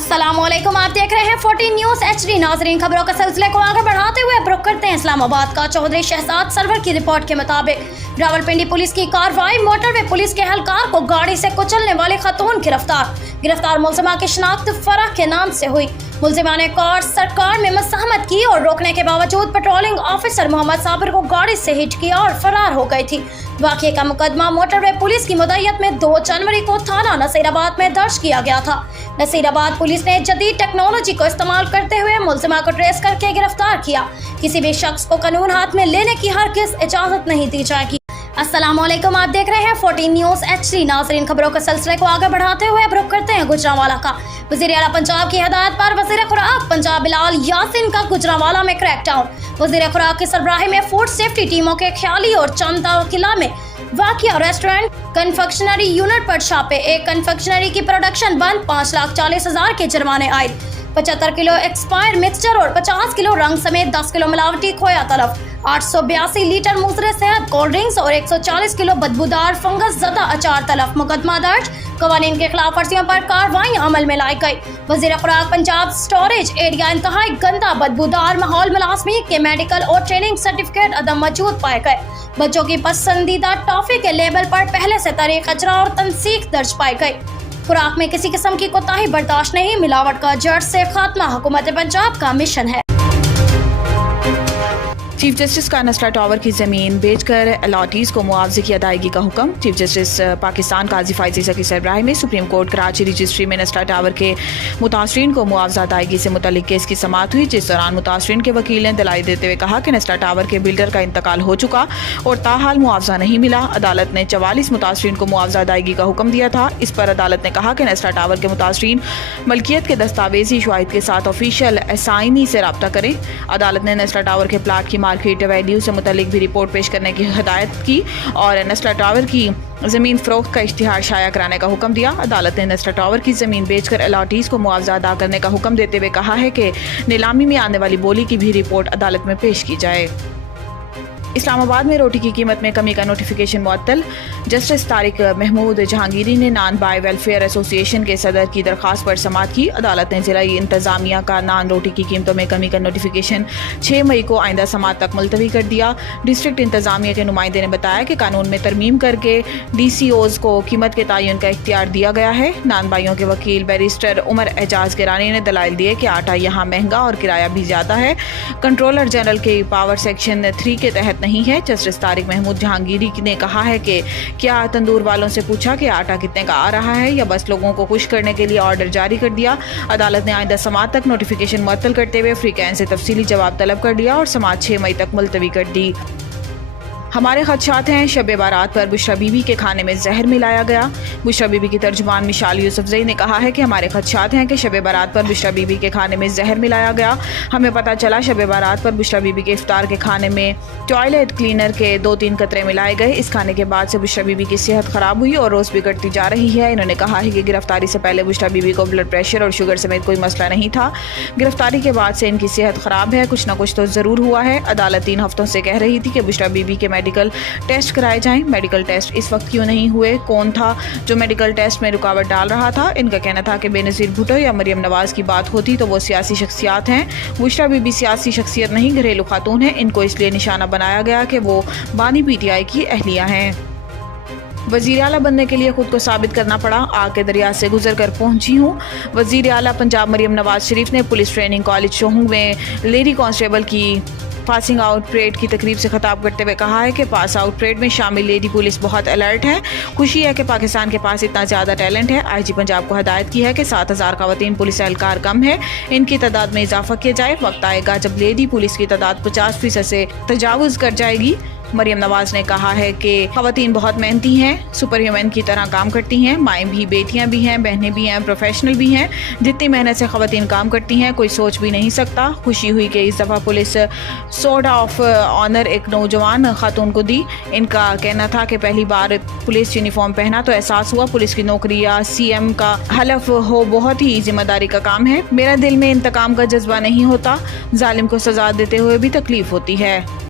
अस्सलामुअलैकुम, आप देख रहे हैं 14 न्यूज़ HD। नाजरीन, खबरों के सिलसिले को आगे बढ़ाते हुए रुख करते हैं इस्लामाबाद का। चौधरी शहजाद सरवर की रिपोर्ट के मुताबिक रावलपिंडी पुलिस की कार्रवाई। मोटरवे पुलिस के एहलकार को गाड़ी से कुचलने वाली खातून गिरफ्तार मुलजिमा की शनाख्त फराह के नाम से हुई। मुलजिमा ने कार सरकार में मज़ाहमत की और रोकने के बावजूद पेट्रोलिंग ऑफिसर मोहम्मद साबिर को गाड़ी से हिट किया और फरार हो गई थी। वाक़ये का मुकदमा मोटरवे पुलिस की मुद्दत में 2 जनवरी को थाना नसीराबाद में दर्ज किया गया था। नसीराबाद पुलिस ने जदीद टेक्नोलॉजी को इस्तेमाल करते हुए मुलजिमा को ट्रेस करके गिरफ्तार किया। किसी भी शख्स को कानून हाथ में लेने की हरगिज़ इजाज़त नहीं दी जाएगी। अस्सलामुअलैकुम, आप देख रहे हैं 14 न्यूज़ HD। नाजरीन, खबरों के सिलसिले को आगे बढ़ाते हुए रुख करते हैं गुजरांवाला का। वज़ीर आला पंजाब की हिदायत पर वज़ीर खुराक पंजाब बिलाल यासिन का गुजरांवाला में क्रैकडाउन। वज़ीर खुराक की सरबराही में फूड सेफ्टी टीमों के ख्याली और चंदा किला में वाक़िया रेस्टोरेंट कन्फेक्शनरी यूनिट पर छापे। एक कन्फेक्शनरी की प्रोडक्शन बंद, 5,40,000 के जुर्माने आए। 75 किलो एक्सपायर मिक्सचर और 50 किलो रंग समेत 10 किलो मिलावटी खोया तलफ। 882 लीटर मुज़र सेहत कोल्ड ड्रिंक्स और 140 किलो बदबूदार फंगस ज़दा अचार तलफ। मुकदमा दर्ज, कवानीन के खिलाफ वर्जियों पर कार्रवाई अमल में लाई गई। वज़ीर खुराक पंजाब स्टोरेज एरिया इंतहाई गंदा बदबूदार माहौल मुलाजमी के मेडिकल और ट्रेनिंग सर्टिफिकेट अदम मौजूद पाए गए। बच्चों की पसंदीदा टॉफी के लेबल पर पहले से तरी कचरा और तनसीख दर्ज पाई गई। खुराक में किसी किस्म की कोताही बर्दाश्त नहीं, मिलावट का जड़ से खात्मा हुकूमत पंजाब का मिशन है। चीफ जस्टिस का नस्ला टावर की ज़मीन बेचकर अलॉटीज़ को मुआवजे की अदायगी का हुक्म। चीफ जस्टिस पाकिस्तान काजी फाइज़ ईसा की सरबराही में सुप्रीम कोर्ट कराची रजिस्ट्री में नस्ला टावर के मुतासरीन को मुआवजा अदायगी से मुतल्लिक केस की समाअत हुई, जिस दौरान मुतासरीन के वकील ने दलाइल देते हुए कहा कि नस्ला टावर के बिल्डर का इंतकाल हो चुका और ताहाल मुआवजा नहीं मिला। अदालत ने 44 मुतासरीन को मुआवजा अदायगी का हुक्म दिया था। इस पर अदालत ने कहा कि नस्ला टावर के मुतासरीन मलकियत के दस्तावेजी शवाहिद के साथ ऑफिशियल असाइनी से रब्ता करें। अदालत ने नस्ला टावर के प्लाट की मार्केट वैल्यू से मुतल्लिक भी रिपोर्ट पेश करने की हिदायत की और नस्ला टावर की ज़मीन फ़रोख्त का इश्तिहार शाया कराने का हुक्म दिया। अदालत ने नस्ला टावर की ज़मीन बेचकर अलॉटीज़ को मुआवजा अदा करने का हुक्म देते हुए कहा है कि नीलामी में आने वाली बोली की भी रिपोर्ट अदालत में पेश की जाए। इस्लामाबाद में रोटी की कीमत में कमी का नोटिफिकेशन मुअत्तल। जस्टिस तारिक महमूद जहांगीरी ने नान बाय वेलफेयर एसोसिएशन के सदर की दरख्वास्त पर समाअत की। अदालत ने जिला इंतजामिया का नान रोटी की कीमतों में कमी का नोटिफिकेशन 6 मई को आइंदा समाअत तक मुलतवी कर दिया। डिस्ट्रिक्ट इंतजामिया के नुमाइंदे ने बताया कि कानून में तरमीम करके DCOs को कीमत के तयन का इख्तियार दिया गया है। नान बाइयों के वकील बैरिस्टर उमर एजाज गिरानी ने दलाइल दिए कि आटा यहाँ महंगा और किराया भी ज़्यादा है। कंट्रोलर जनरल के पावर सेक्शन 3 के तहत नहीं है। जस्टिस तारिक महमूद जहांगीरी ने कहा है कि क्या तंदूर वालों से पूछा कि आटा कितने का आ रहा है या बस लोगों को खुश करने के लिए ऑर्डर जारी कर दिया। अदालत ने आइंदा समाअत तक नोटिफिकेशन मुअत्तल करते हुए फ्रीकैन से तफसीली जवाब तलब कर दिया और समाअत 6 मई तक मुलतवी कर दी। हमारे खदशात हैं, शब बारात पर बुशरा बीबी के खाने में जहर मिलाया गया। बुशरा बीबी की तर्जुमान मिशाल यूसुफजई ने कहा है कि हमारे खदशात हैं कि शब बारात पर बुशरा बीबी के खाने में जहर मिलाया गया। हमें पता चला शब बारात पर बुशरा बीबी के इफ्तार के खाने में टॉयलेट क्लीनर के 2-3 कतरे मिलाए गए। इस खाने के बाद से बुशरा बीबी की सेहत ख़राब हुई और रोज़ बिगड़ती जा रही है। इन्होंने कहा है कि गिरफ्तारी से पहले बुशरा बीबी को ब्लड प्रेशर और शुगर समेत कोई मसला नहीं था। गिरफ्तारी के बाद से इनकी सेहत ख़राब है, कुछ ना कुछ तो ज़रूर हुआ है। अदालत 3 हफ्तों से कह रही थी कि बुशरा बीबी के मेडिकल टेस्ट कराए जाएं। मेडिकल टेस्ट इस वक्त क्यों नहीं हुए? कौन था जो मेडिकल टेस्ट में रुकावट डाल रहा था? इनका कहना था कि बेनज़ीर भुट्टो या मरियम नवाज की बात होती तो वो सियासी शख्सियात हैं। बुशरा बीबी सियासी शख्सियत नहीं, घरेलू खातून है। इनको इसलिए निशाना बनाया गया कि वो बानी PTI की अहलिया हैं। वज़ीर आला बनने के लिए खुद को साबित करना पड़ा, आग के दरिया से गुजर कर पहुंची हूँ। वज़ीर आला पंजाब मरियम नवाज शरीफ ने पुलिस ट्रेनिंग कॉलेज शोहंग में लेडी कांस्टेबल की पासिंग आउट परेड की तकरीब से खिताब करते हुए कहा है कि पास आउट परेड में शामिल लेडी पुलिस बहुत अलर्ट है। खुशी है कि पाकिस्तान के पास इतना ज़्यादा टैलेंट है। IG पंजाब को हदायत की है कि 7,000 ख़वातीन पुलिस एहलकार कम है, इनकी तादाद में इजाफा किया जाए। वक्त आएगा जब लेडी पुलिस की तादाद 50% से तजावुज़ कर जाएगी। मरियम नवाज ने कहा है कि ख़वातीन बहुत मेहनती हैं, सुपर ह्यूमन की तरह काम करती हैं। माएँ भी, बेटियाँ भी हैं, बहनें भी हैं, प्रोफेशनल भी हैं। जितनी मेहनत से ख़वातीन काम करती हैं कोई सोच भी नहीं सकता। खुशी हुई कि इस दफ़ा पुलिस सोर्ड ऑफ ऑनर एक नौजवान खातून को दी। इनका कहना था कि पहली बार पुलिस यूनिफॉर्म पहना तो एहसास हुआ पुलिस की नौकरी या CM का हलफ हो बहुत ही जिम्मेदारी का काम है। मेरा दिल में इंतकाम का जज्बा नहीं होता, जालिम को सज़ा देते हुए भी तकलीफ होती है।